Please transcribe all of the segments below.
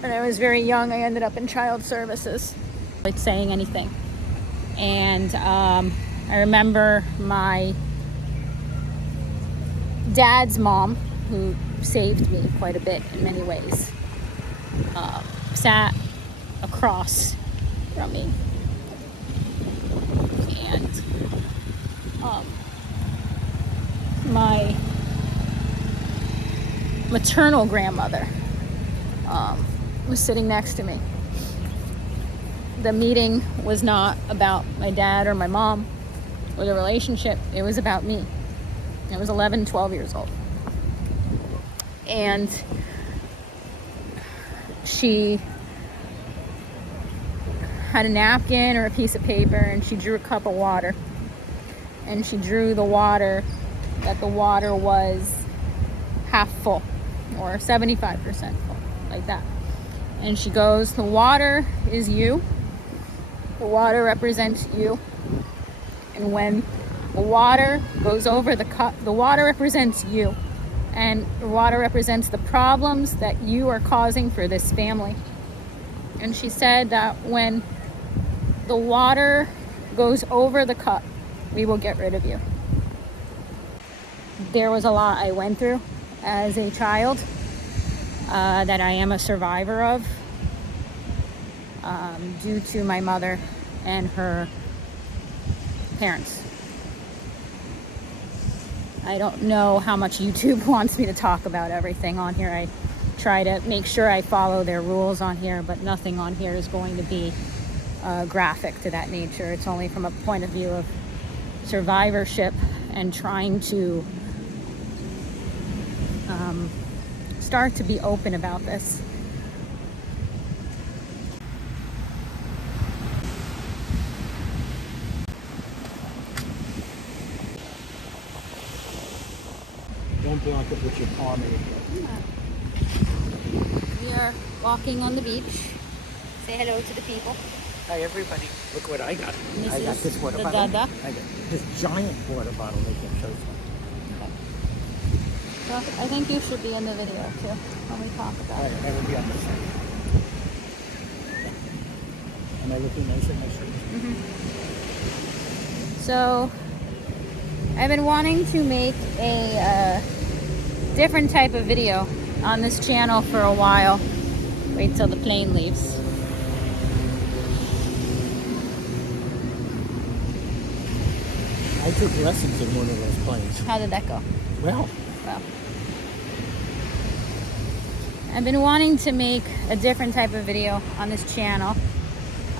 When I was very young, I ended up in child services, like saying anything. And I remember my dad's mom, who saved me quite a bit in many ways, sat across from me. And my maternal grandmother was sitting next to me. The meeting was not about my dad or my mom or the relationship. It was about me. I was 11, 12 years old. And she had a napkin or a piece of paper, and she drew a cup of water. And she drew the water, that the water was half full or 75% full, like that. And she goes, the water is you. The water represents you. And when the water goes over the cup, the water represents you. And the water represents the problems that you are causing for this family. And she said that when the water goes over the cup, we will get rid of you. There was a lot I went through as a child that I am a survivor of due to my mother and her parents. I don't know how much YouTube wants me to talk about everything on here. I try to make sure I follow their rules on here, but nothing on here is going to be graphic to that nature. It's only from a point of view of survivorship and trying to start to be open about this. Don't block it with your palm. We are walking on the beach. Say hello to the people. Hi everybody. Look what I got. This I got is this water the bottle. dada. I got this giant water bottle they can show you. Well, I think you should be in the video too when we talk about it. I will be on the side. Am I looking nice in my shirt? Mm-hmm. So, I've been wanting to make a different type of video on this channel for a while. Wait till the plane leaves. I took lessons in one of those planes. How did that go? Well, I've been wanting to make a different type of video on this channel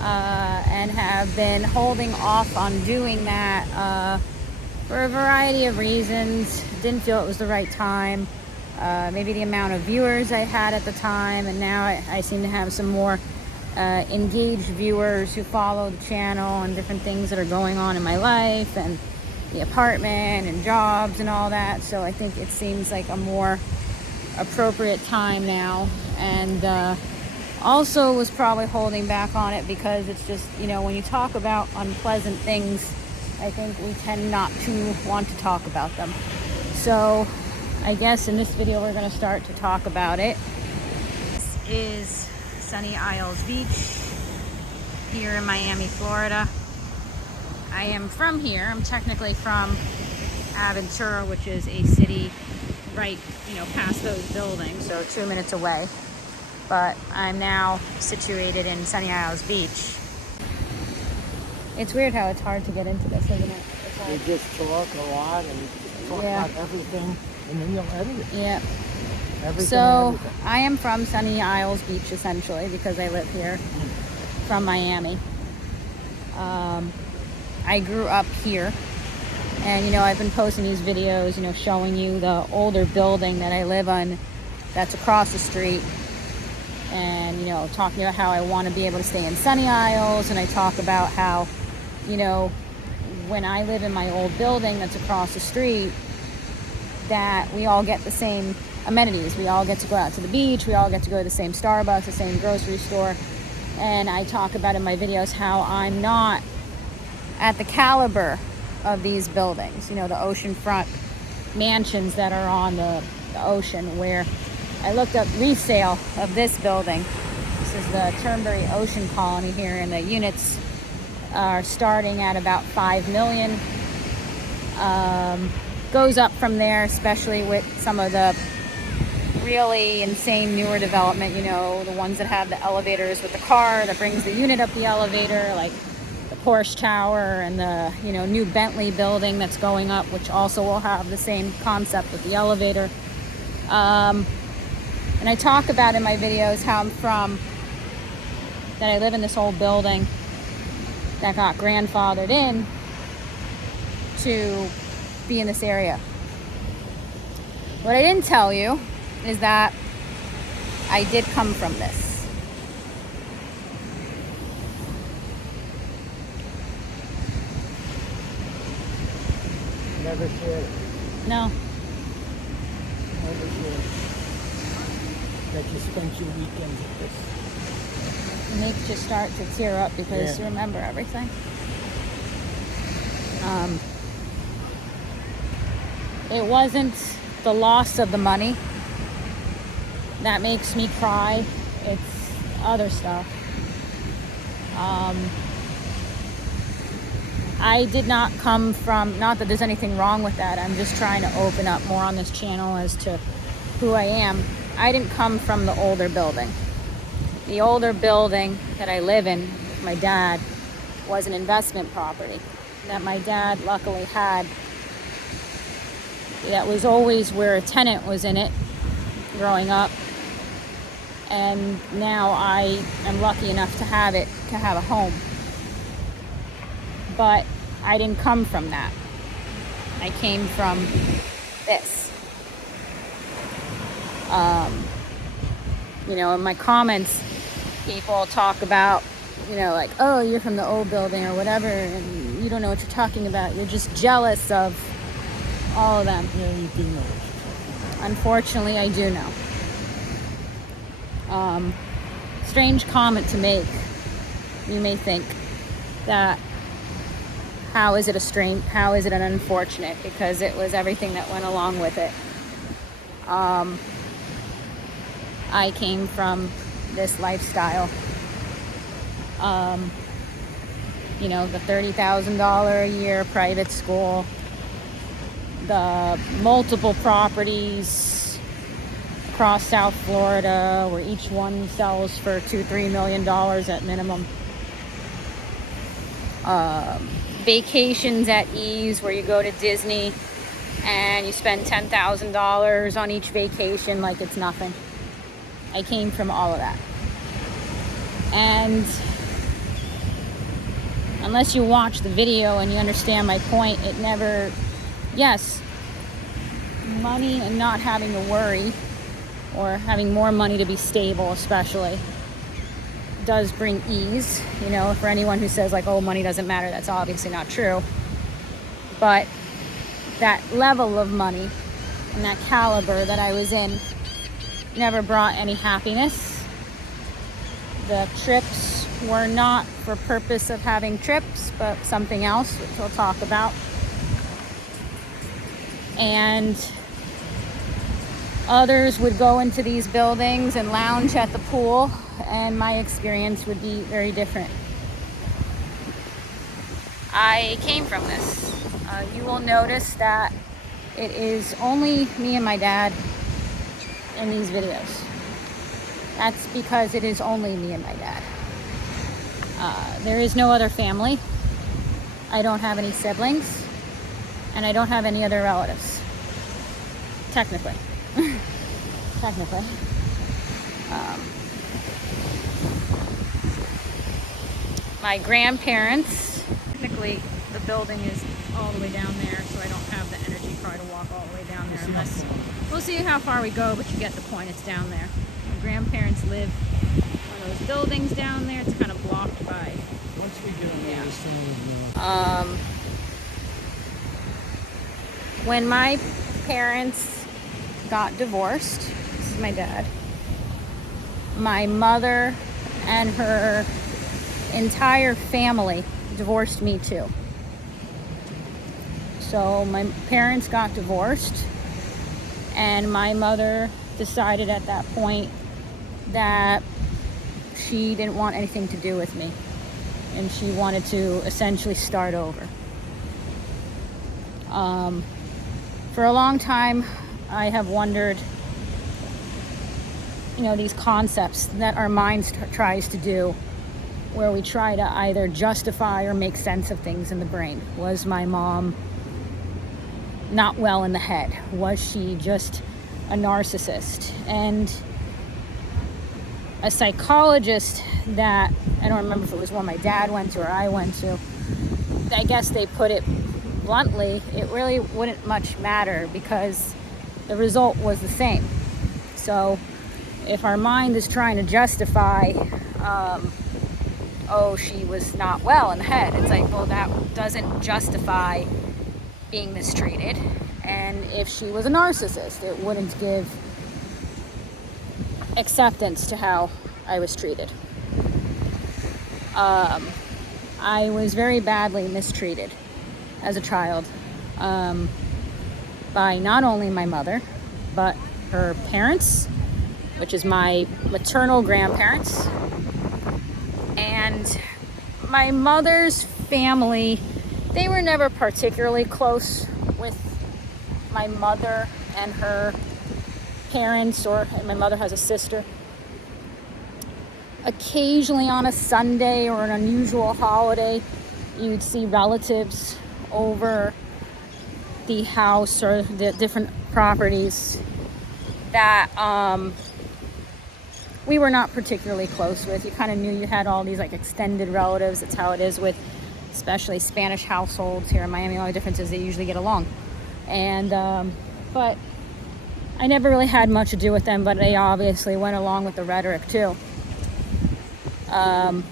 and have been holding off on doing that for a variety of reasons. Didn't feel it was the right time. Maybe the amount of viewers I had at the time, and now I seem to have some more engaged viewers who follow the channel and different things that are going on in my life and the apartment and jobs and all that. So I think it seems like a more appropriate time now, and also was probably holding back on it because it's just, you know, when you talk about unpleasant things, I think we tend not to want to talk about them. So I guess in this video we're going to start to talk about it. This is Sunny Isles Beach here in Miami, Florida. I am from here. I'm technically from Aventura, which is a city right, you know, past those buildings, so 2 minutes away. But I'm now situated in Sunny Isles Beach. It's weird how it's hard to get into this, isn't it? you just talk a lot and talk about everything, and then you'll edit it. Yeah. Everything. So I am from Sunny Isles Beach essentially because I live here from Miami. I grew up here, and you know, I've been posting these videos, you know, showing you the older building that I live on that's across the street, and you know, talking about how I want to be able to stay in Sunny Isles, and I talk about how, you know, when I live in my old building that's across the street, that we all get the same amenities. We all get to go out to the beach, we all get to go to the same Starbucks, the same grocery store. And I talk about in my videos how I'm not at the caliber of these buildings, you know, the oceanfront mansions that are on the ocean, where I looked up resale of this building This is the Turnberry Ocean Colony here, and the units are starting at about 5 million. Goes up from there, especially with some of the really insane newer development, you know, the ones that have the elevators with the car that brings the unit up the elevator, like the Porsche Tower and the, you know, new Bentley building that's going up, which also will have the same concept with the elevator. And I talk about in my videos how I'm from, that I live in this old building that got grandfathered in to be in this area. What I didn't tell you is that I did come from this. Never shared it. No. Never shared it. That you spent your weekends at this. It makes you start to tear up because you remember everything. It wasn't the loss of the money that makes me cry. It's other stuff. I did not come from, not that there's anything wrong with that, I'm just trying to open up more on this channel as to who I am. I didn't come from the older building. The older building that I live in with my dad was an investment property that my dad luckily had. That was always where a tenant was in it growing up. And now I am lucky enough to have it, to have a home. But I didn't come from that. I came from this. You know, in my comments, people talk about, you know, like, oh, you're from the old building or whatever, and you don't know what you're talking about. You're just jealous of all of them. Yeah, you do know what you're talking about. Unfortunately, I do know. Strange comment to make. You may think that how is it an unfortunate, because it was everything that went along with it. I came from this lifestyle. You know, the $30,000 a year private school, the multiple properties across South Florida where each one sells for $2-3 million at minimum. Vacations at ease where you go to Disney and you spend $10,000 on each vacation like it's nothing. I came from all of that. And unless you watch the video and you understand my point, it never, yes, money and not having to worry, or having more money to be stable especially, does bring ease. You know, for anyone who says like, oh, money doesn't matter, that's obviously not true. But that level of money and that caliber that I was in never brought any happiness. The trips were not for purpose of having trips, but something else, which we'll talk about. And others would go into these buildings and lounge at the pool, and my experience would be very different. I came from this. You will notice that it is only me and my dad in these videos. That's because it is only me and my dad. There is no other family. I don't have any siblings, and I don't have any other relatives. Technically. Technically. My grandparents, technically the building is all the way down there, so I don't have the energy probably to walk all the way down there unless, we'll see how far we go, but you get the point, it's down there. My grandparents live in one of those buildings down there. It's kind of blocked by, Once we get on this thing, when my parents got divorced, this is my dad, my mother and her entire family divorced me too. So my parents got divorced, and my mother decided at that point that she didn't want anything to do with me, and she wanted to essentially start over. For a long time, I have wondered, these concepts that our mind tries to do, where we try to either justify or make sense of things in the brain. Was my mom not well in the head? Was she just a narcissist? And a psychologist that, I don't remember if it was one my dad went to or I went to, I guess they put it bluntly, it really wouldn't much matter because the result was the same. So if our mind is trying to justify, she was not well in the head, it's like, well, that doesn't justify being mistreated. And if she was a narcissist, it wouldn't give acceptance to how I was treated. I was very badly mistreated as a child, by not only my mother, but her parents, which is my maternal grandparents, and my mother's family. They were never particularly close with my mother and her parents, and my mother has a sister. Occasionally on a Sunday or an unusual holiday, you'd see relatives over the house or the different properties that we were not particularly close with. You kind of knew you had all these like extended relatives. That's how it is with especially Spanish households here in Miami. The only difference is they usually get along. And but I never really had much to do with them, but they obviously went along with the rhetoric too. And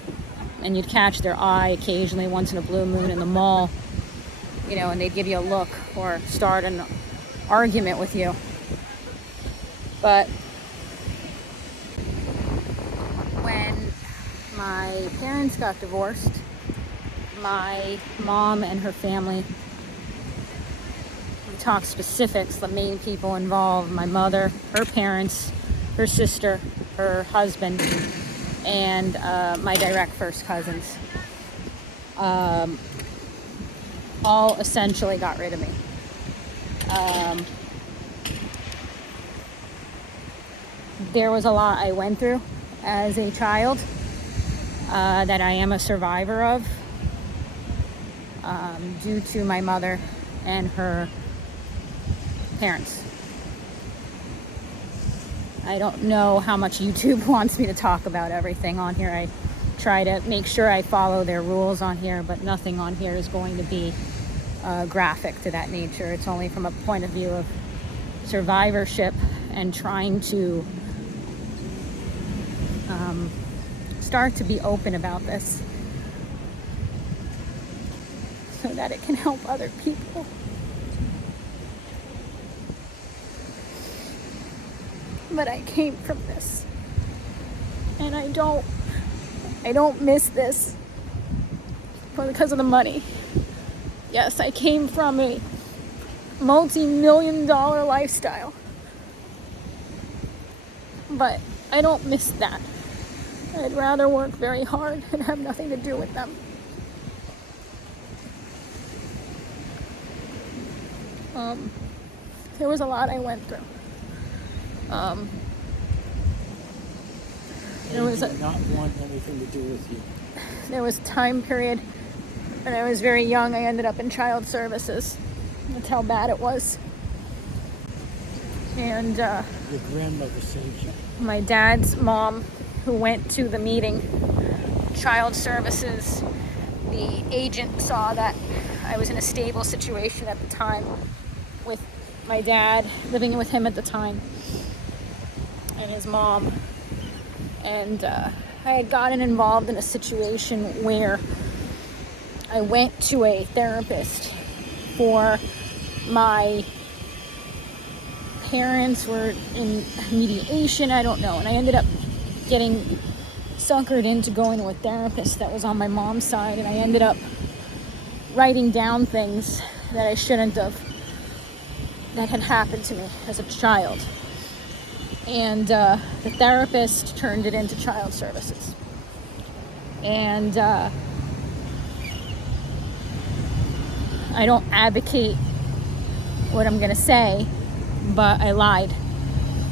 you'd catch their eye occasionally, once in a blue moon in the mall, and they'd give you a look or start an argument with you. But when my parents got divorced, my mom and her family, we talk specifics, the main people involved: my mother, her parents, her sister, her husband, and my direct first cousins, all essentially got rid of me. There was a lot I went through as a child that I am a survivor of, due to my mother and her parents. I don't know how much YouTube wants me to talk about everything on here. I try to make sure I follow their rules on here, but nothing on here is going to be graphic to that nature. It's only from a point of view of survivorship and trying to start to be open about this so that it can help other people. But I came from this, and I don't miss this because of the money. Yes, I came from a multi-million-dollar lifestyle, but I don't miss that. I'd rather work very hard and have nothing to do with them. There was a lot I went through. They did not want anything to do with you. There was a time period when I was very young. I ended up in child services. That's how bad it was. And your grandmother saved you. My dad's mom, who went to the meeting, child services, the agent saw that I was in a stable situation at the time with my dad, living with him at the time, and his mom. And I had gotten involved in a situation where I went to a therapist for my parents were in mediation, I don't know, and I ended up getting suckered into going to a therapist that was on my mom's side, and I ended up writing down things that I shouldn't have, that had happened to me as a child. And the therapist turned it into child services. And I don't advocate what I'm going to say, but I lied.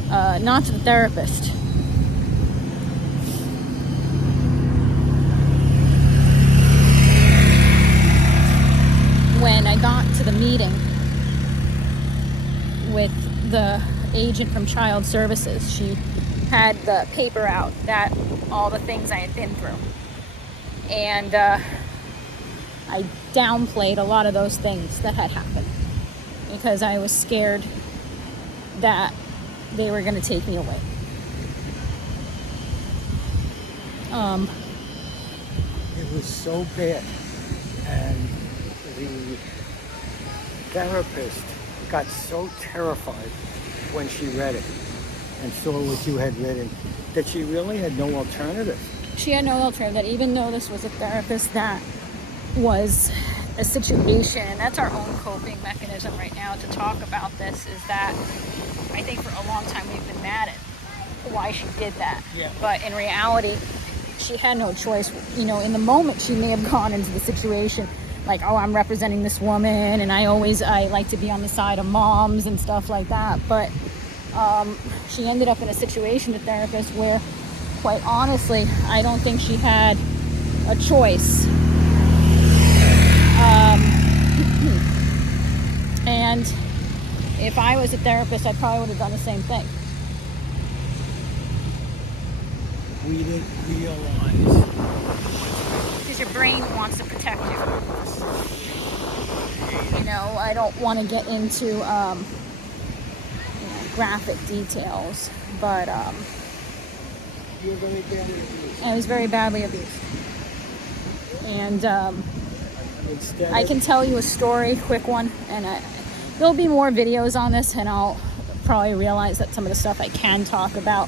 Not to the therapist. When I got to the meeting with the agent from Child Services, she had the paper out that all the things I had been through. And I downplayed a lot of those things that had happened because I was scared that they were going to take me away. It was so bad, and the therapist got so terrified when she read it and saw what you had written that she really had no alternative. She had no alternative, that even though this was a therapist that was a situation, and that's our own coping mechanism right now to talk about this, is that I think for a long time we've been mad at why she did that. Yeah. But in reality, she had no choice. You know, in the moment she may have gone into the situation like, oh, I'm representing this woman, and I like to be on the side of moms and stuff like that. But she ended up in a situation, the therapist, where quite honestly, I don't think she had a choice. And if I was a therapist, I probably would have done the same thing. We didn't realize. Because your brain wants to protect you. You know, I don't want to get into graphic details, but You were very badly abused. I was very badly abused. And Instead I can tell you a story, quick one, and there'll be more videos on this, and I'll probably realize that some of the stuff I can talk about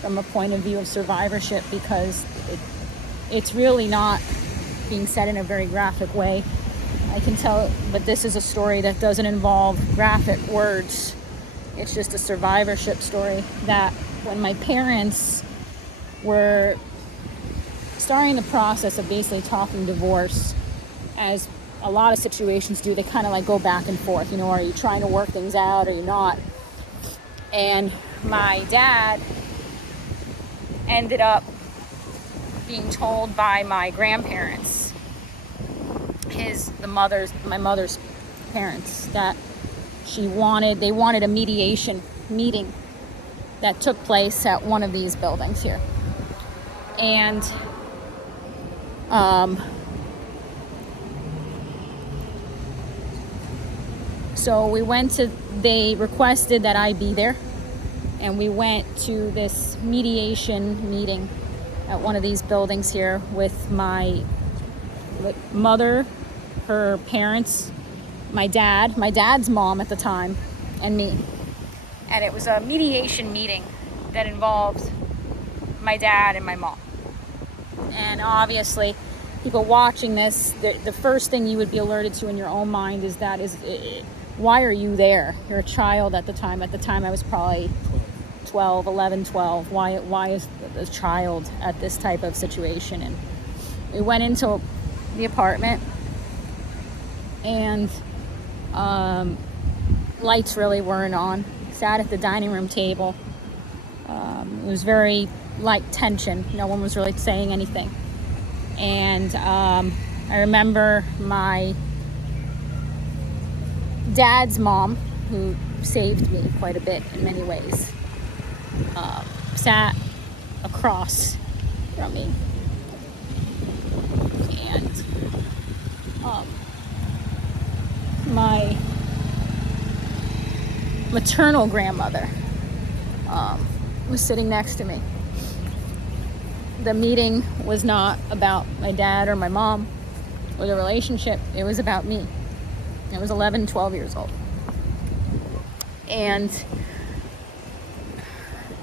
from a point of view of survivorship, because it's really not being said in a very graphic way. I can tell, but this is a story that doesn't involve graphic words. It's just a survivorship story that when my parents were starting the process of basically talking divorce, as a lot of situations do, they kind of like go back and forth. You know, are you trying to work things out? Are you not? And my dad ended up being told by my grandparents, my mother's parents, that they wanted a mediation meeting that took place at one of these buildings here. And so they requested that I be there, and we went to this mediation meeting at one of these buildings here with my mother, her parents, my dad's mom at the time, and me. And it was a mediation meeting that involved my dad and my mom. And obviously, people watching this, the first thing you would be alerted to in your own mind is why are you there? You're a child at the time. At the time, I was probably 11, 12. Why is the child at this type of situation? And we went into the apartment, and lights really weren't on. Sat at the dining room table. It was very light tension. No one was really saying anything. And I remember my dad's mom, who saved me quite a bit in many ways, sat across from me. And my maternal grandmother was sitting next to me. The meeting was not about my dad or my mom or the relationship. It was about me. I was 11, 12 years old. And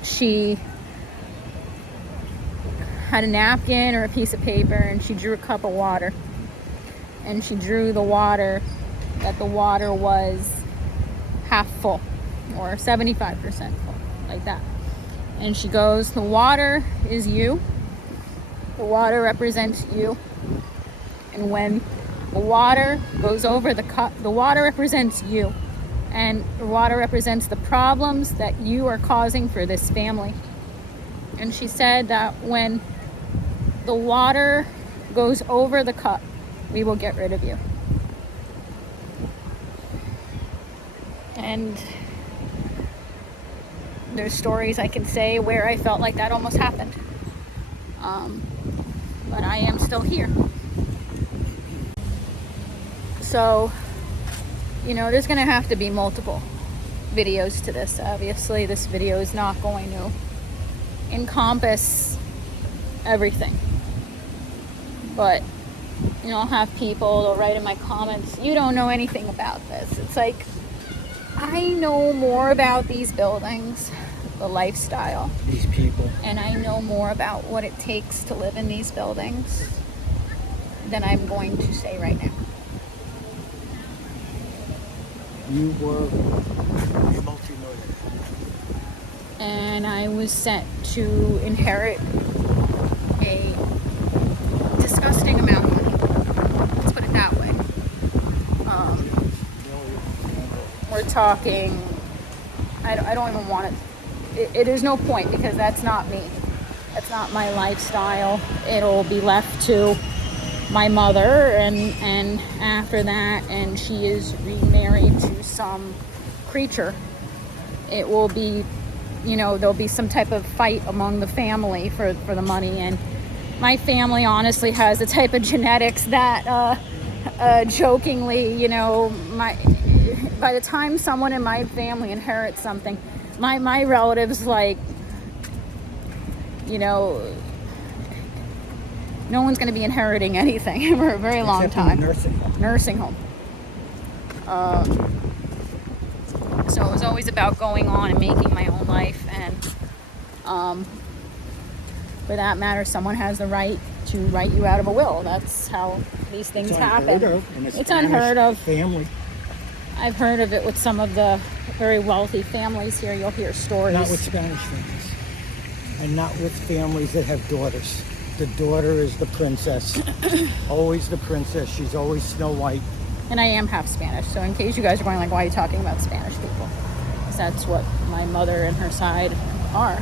she had a napkin or a piece of paper, and she drew a cup of water. And she drew the water was half full, or 75% full, like that. And she goes, the water is you. The water represents you. And when the water goes over the cup, the water represents you. And the water represents the problems that you are causing for this family. And she said that when the water goes over the cup, we will get rid of you. And there's stories I can say where I felt like that almost happened. But I am still here. So, you know, there's going to have to be multiple videos to this. Obviously, this video is not going to encompass everything. But, you know, I'll have people, they'll write in my comments, you don't know anything about this. It's like, I know more about these buildings, the lifestyle, These people. and I know more about what it takes to live in these buildings than I'm going to say right now. You were a multi-millionaire. And I was sent to inherit a disgusting amount of money. Let's put it that way. We're talking, I don't even want it is no point, because that's not me. That's not my lifestyle. It'll be left to my mother, and after that, and she is remarried to some creature, it will be, you know, there'll be some type of fight among the family for the money. And my family honestly has a type of genetics that jokingly, you know, by the time someone in my family inherits something, my relatives, like, you know, no one's going to be inheriting anything for a very long time. Nursing home. So it was always about going on and making my own life, and for that matter, someone has the right to write you out of a will. That's how these things happen. It's unheard of. Family. I've heard of it with some of the very wealthy families here. You'll hear stories. Not with Spanish families. And not with families that have daughters. The daughter is the princess. Always the princess. She's always Snow White. And I am half Spanish, so in case you guys are going like, why are you talking about Spanish people? Because that's what my mother and her side are.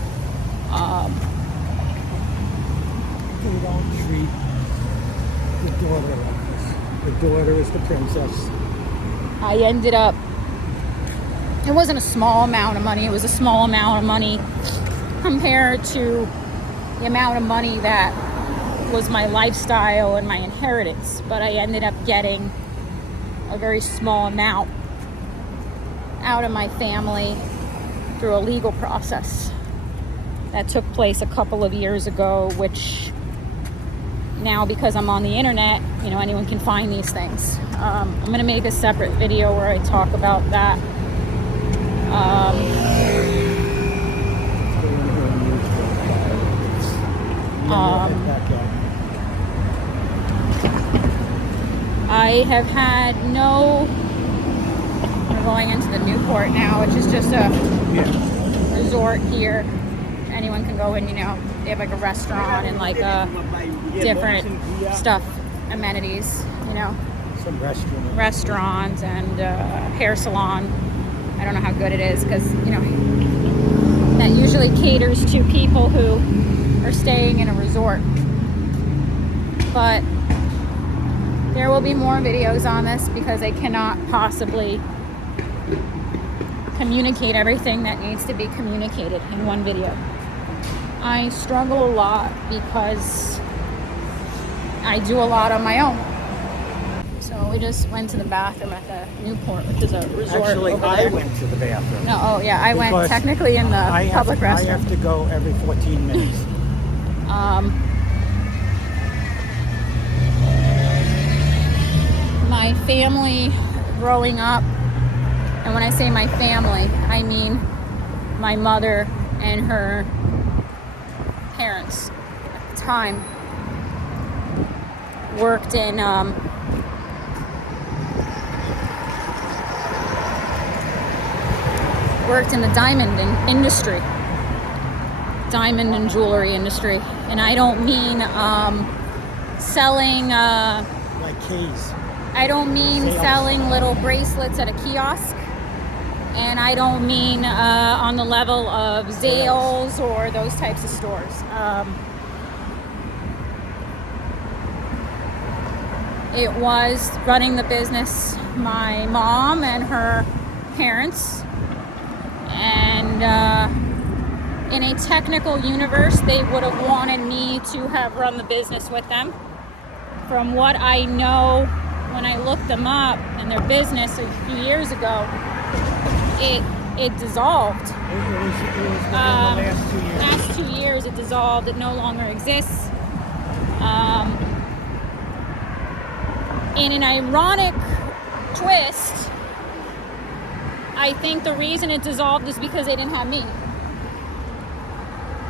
They don't treat the daughter like this. The daughter is the princess. I ended up, it wasn't a small amount of money, it was a small amount of money compared to the amount of money that was my lifestyle and my inheritance, but I ended up getting a very small amount out of my family through a legal process that took place a couple of years ago, which now, because I'm on the internet, you know, anyone can find these things. I'm going to make a separate video where I talk about that. I have had no, we're going into the Newport now, which is just a resort here. Anyone can go in, you know, they have like a restaurant and like different stuff, amenities, you know. Some restaurants and hair salon. I don't know how good it is, because, you know, that usually caters to people who are staying in a resort. But there will be more videos on this, because I cannot possibly communicate everything that needs to be communicated in one video. I struggle a lot because I do a lot on my own. So we just went to the bathroom at the Newport, which is a resort. Actually, over I there. went to the bathroom. No, oh yeah, I went technically in the public restroom. I have to go every 14 minutes. My family growing up, and when I say my family, I mean my mother and her parents at the time, worked in the diamond industry. diamond and jewelry industry. And I don't mean selling, Like keys. I don't mean Sales. selling little bracelets at a kiosk. And I don't mean on the level of Zales or those types of stores. It was running the business, my mom and her parents. And in a technical universe, they would have wanted me to have run the business with them. From what I know, when I looked them up and their business a few years ago, it dissolved. It was within the last 2 years. Last 2 years, it dissolved. It no longer exists. In an ironic twist, I think the reason it dissolved is because they didn't have me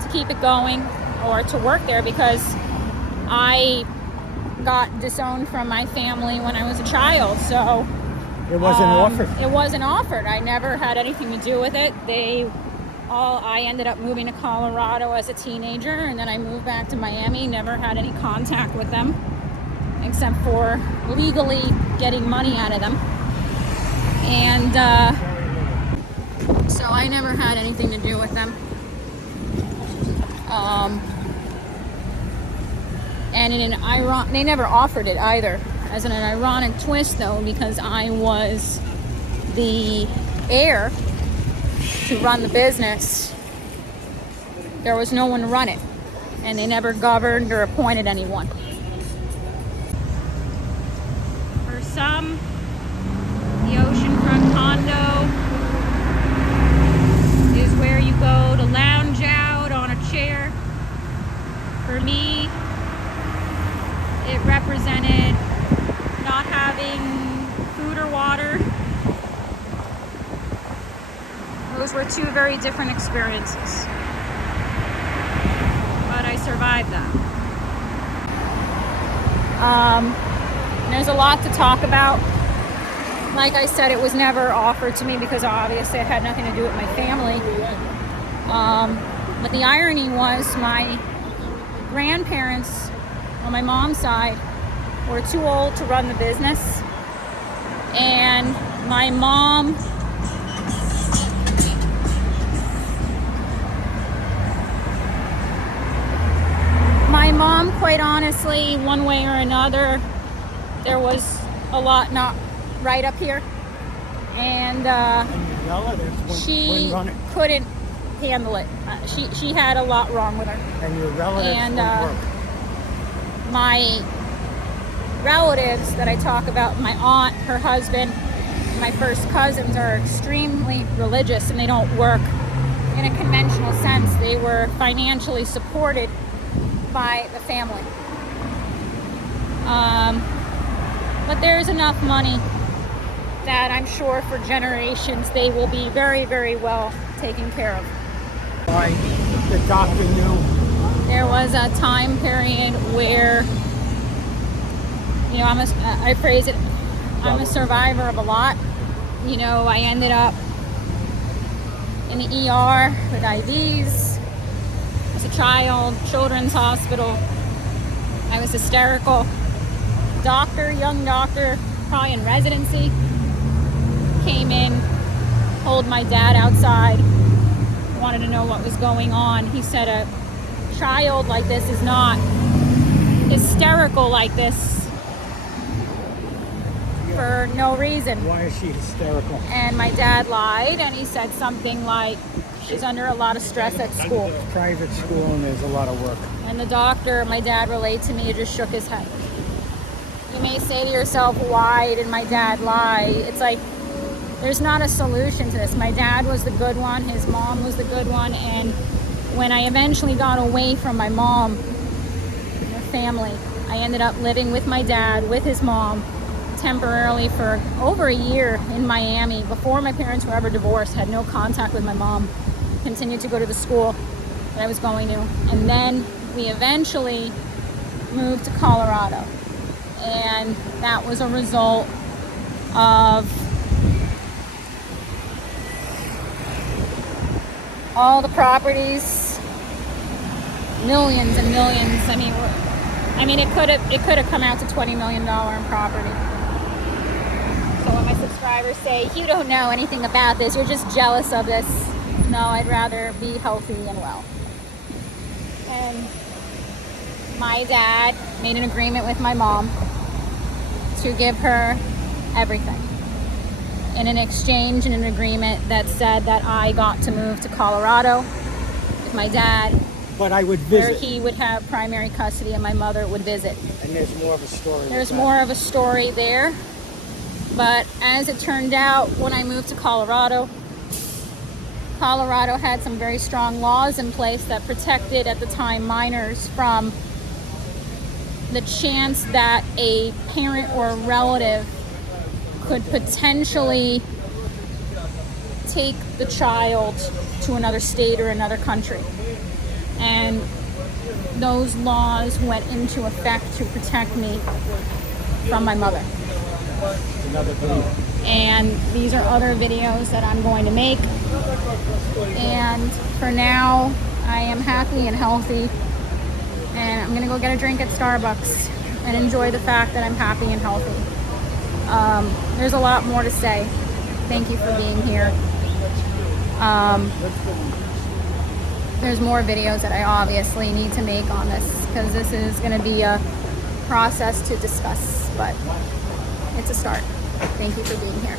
to keep it going or to work there, because I got disowned from my family when I was a child. So It wasn't offered. it wasn't offered. I never had anything to do with it. I ended up moving to Colorado as a teenager, and then I moved back to Miami. Never had any contact with them, except for legally getting money out of them. And so I never had anything to do with them. And they never offered it either. As an ironic twist, though, because I was the heir to run the business, there was no one to run it, and they never governed or appointed anyone. For some, the oceanfront condo is where you go to lounge out on a chair. For me, it represented not having food or water. Those were two very different experiences. But I survived them. There's a lot to talk about. Like I said, it was never offered to me because obviously it had nothing to do with my family. But the irony was my grandparents on my mom's side were too old to run the business. And my mom quite honestly, one way or another, there was a lot not right up here. And your relatives she wouldn't run it. couldn't handle it. She had a lot wrong with her. And your relatives And wouldn't work. my relatives that I talk about, my aunt, her husband, my first cousins, are extremely religious, and they don't work in a conventional sense. They were financially supported by the family. But there's enough money that I'm sure for generations they will be very, very well taken care of. Why the doctor knew. There was a time period where, I phrase it, I'm a survivor of a lot. I ended up in the ER with IVs as a child, children's hospital. I was hysterical. Young doctor, probably in residency, came in, pulled my dad outside, wanted to know what was going on. He said a child like this is not hysterical like this for no reason. Why is she hysterical? And my dad lied, and he said something like, she's under a lot of stress at school. Private school, and there's a lot of work. And the doctor, my dad relayed to me, just shook his head. You may say to yourself, why did my dad lie? It's like, there's not a solution to this. My dad was the good one, his mom was the good one, and when I eventually got away from my mom and her family, I ended up living with my dad, with his mom, temporarily for over a year in Miami. Before my parents were ever divorced, had no contact with my mom, continued to go to the school that I was going to. And then we eventually moved to Colorado. And that was a result of all the properties millions and millions. I mean, it could have come out to $20 million in property. So when my subscribers say, you don't know anything about this, you're just jealous of this. No, I'd rather be healthy and well. And my dad made an agreement with my mom to give her everything in an exchange and an agreement that said that I got to move to Colorado with my dad. But I would Where visit. he would have primary custody and my mother would visit. And there's more of a story. There's more of a story there. But as it turned out, when I moved to Colorado, Colorado had some very strong laws in place that protected at the time minors from the chance that a parent or a relative could potentially take the child to another state or another country. And those laws went into effect to protect me from my mother. Another video. And these are other videos that I'm going to make. And for now, I am happy and healthy. And I'm gonna go get a drink at Starbucks and enjoy the fact that I'm happy and healthy. There's a lot more to say. Thank you for being here. There's more videos that I obviously need to make on this because this is going to be a process to discuss, but it's a start. Thank you for being here.